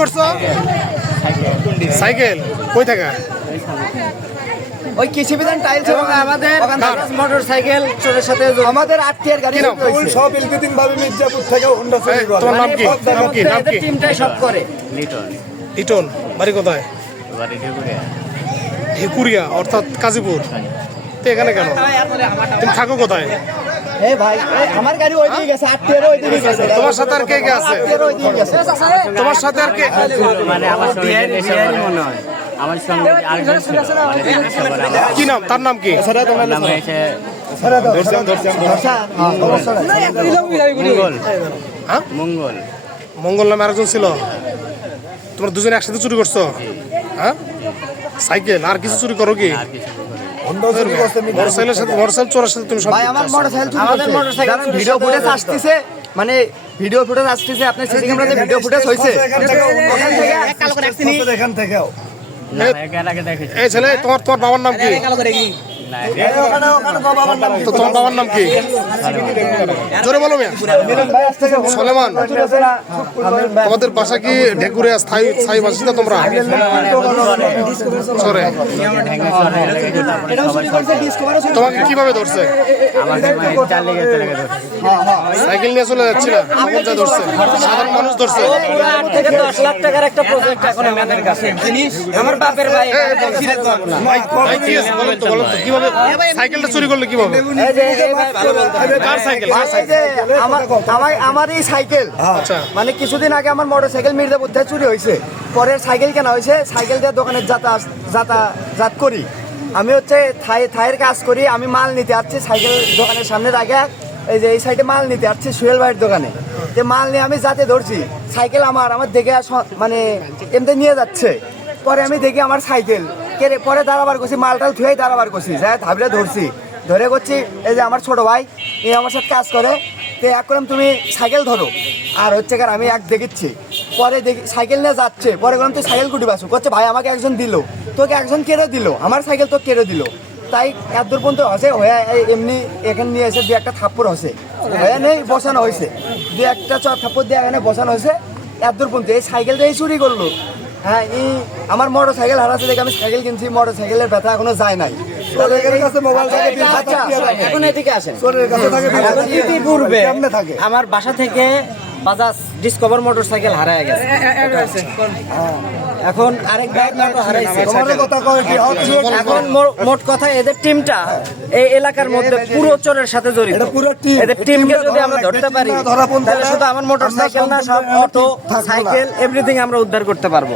করছো? সাইকেল কই থাকা? ওই কৃষি বিধান টাইলস এবং আমাদের মোটরসাইকেল চোরের সাথে আমাদের আটটিয়ার গাড়ি সব এলপিদিন ভাবে মির্জাপুর থেকে হোন্ডা চুরি করে। তোমার নাম কি? নাম কি? নাম কি? টিমটাই সব করে। লিটন বাড়ি কোথায়? ঢেকুরিয়া অর্থাৎ কাজীপুর। তো এখানে কেন? তুমি থাকো কোথায়? এ ভাই আমার গাড়ি ওই দিকে গেছে, আটটিয়ার ওই দিকে গেছে। তোমার সাথে আর কে কে আছে? আটটিয়ার ওই দিকে গেছে। তোমার সাথে আর কে? মানে আমার সঙ্গে মনে হয় আমার সঙ্গে আরেকজন ছিল, মানে সবার আমার কি নাম? তার নাম কি? নাম হয়েছে মঙ্গল। হ্যাঁ? মঙ্গল মঙ্গল নামে আরেকজন ছিল। তোমরা দুজনে একসাথে চুরি করছো? হ্যাঁ, সাইকেল আর কিছু চুরি করো কি? আর কিছু করে হোন্ডা চুরি করছে মোটরসাইকেলের সাথে মোটরসাইকেল চোরের সাথে তুমি সব ভাই আমার মোটরসাইকেল আমাদের মোটরসাইকেল ভিডিও ফুটেজ আসতেছে, মানে ভিডিও ফুটেজ আসতেছে, আপনার সিসি ক্যামেরাতে ভিডিও ফুটেজ হইছে। এখান থেকেও না এর আগে দেখেছি। এই ছেলে তোমার বাবার নাম কি? না তো তোমার বাবার নাম কি? জোরে বলো মিয়া। সলেমান। তোমাদের বাসা কি ঢেকুরিয়া স্থায়ী বাসিন্দা তোমরা? সরে তোমাকে কিভাবে ধরছে? আমাকে মানে চালিয়ে চলে গেছে। সাইকেল নিয়ে চলে যাচ্ছিলা, কখন যা ধরছে? সাধারণ মানুষ ধরছে। 8 থেকে 10 লাখ টাকার একটা প্রজেক্ট এখন আমাদের কাছে। আমার বাপের ভাই ভাই, কি আছে? বলো তো, বলো তো, কিভাবে সাইকেলটা চুরি করলে কিভাবে? এই যে এই ভাই ভালো বলতে হবে। কার সাইকেল? কার এই সাইকেল? যে আমার এই সাইকেল, আচ্ছা, মানে কিছুদিন আগে আমার মোটরসাইকেল মির্জাপুর থেকে চুরি হয়েছে। পরে সাইকেল কেনা হয়েছে, সাইকেল দিয়ে দোকানে যাতায়াত করি। আমি হচ্ছে থাইয়ের কাজ করি, আমি মাল নিতে আসছি সাইকেল দোকানের সামনে রাখে, এই যে এই সাইডে মাল নিতে আসছি সুহেল ভাইয়ের দোকানে। যে মাল নিয়ে আমি যাতে ধরছি, সাইকেল আমার দেখে মানে এমনি নিয়ে যাচ্ছে। পরে আমি দেখি আমার সাইকেল কেড়ে, পরে দাঁড়াবার করছি, মালটাল থুয়েই দাঁড়াবার করছি, যাই ধাবড়ে ধরছি, ধরে করছি। এই যে আমার ছোট ভাই, এই আমার সাথে কাজ করে, তো এক করলাম তুমি সাইকেল ধরো, আর হচ্ছে কার আমি এক দেখিচ্ছি। পরে দেখি সাইকেল নিয়ে যাচ্ছে, পরে বললাম তুই সাইকেল কুটি বাসু করছে, ভাই আমাকে একজন দিল, তোকে একজন কেড়ে দিল, আমার সাইকেল তো কেড়ে দিল। তাই এত দূর পর্যন্ত হসে হয়ে এমনি এখানে নিয়ে এসে দু একটা থাপ্পড় হসে হয়ে নেই বসানো হয়েছে, দু একটা থাপ্পড় দিয়ে এখানে বসানো হয়েছে। এত দূর পর্যন্ত এই সাইকেল দিয়ে চুরি করলো। হ্যাঁ, এই আমার মোটর সাইকেল হারাচ্ছে দেখে আমি সাইকেল কিনছি, মোটর সাইকেলের ব্যথা এখনো যায় নাই। এখন এদিকে আসেন। ইতিপূর্বে আমার বাসা থেকে বাজাজ ডিসকভার মোটরসাইকেল হারায় গেছে। এখন আরেক ভাই মোটর হারাইছে। এখন মোট কথা এদের টিমটা এই এলাকার মধ্যে পুরো চোরের সাথে জড়িত। এদের টিমকে যদি আমরা ধরতে পারি তাহলে শুধু আমার মোটরসাইকেল না, সব অটো সাইকেল এভরিথিং আমরা উদ্ধার করতে পারবো।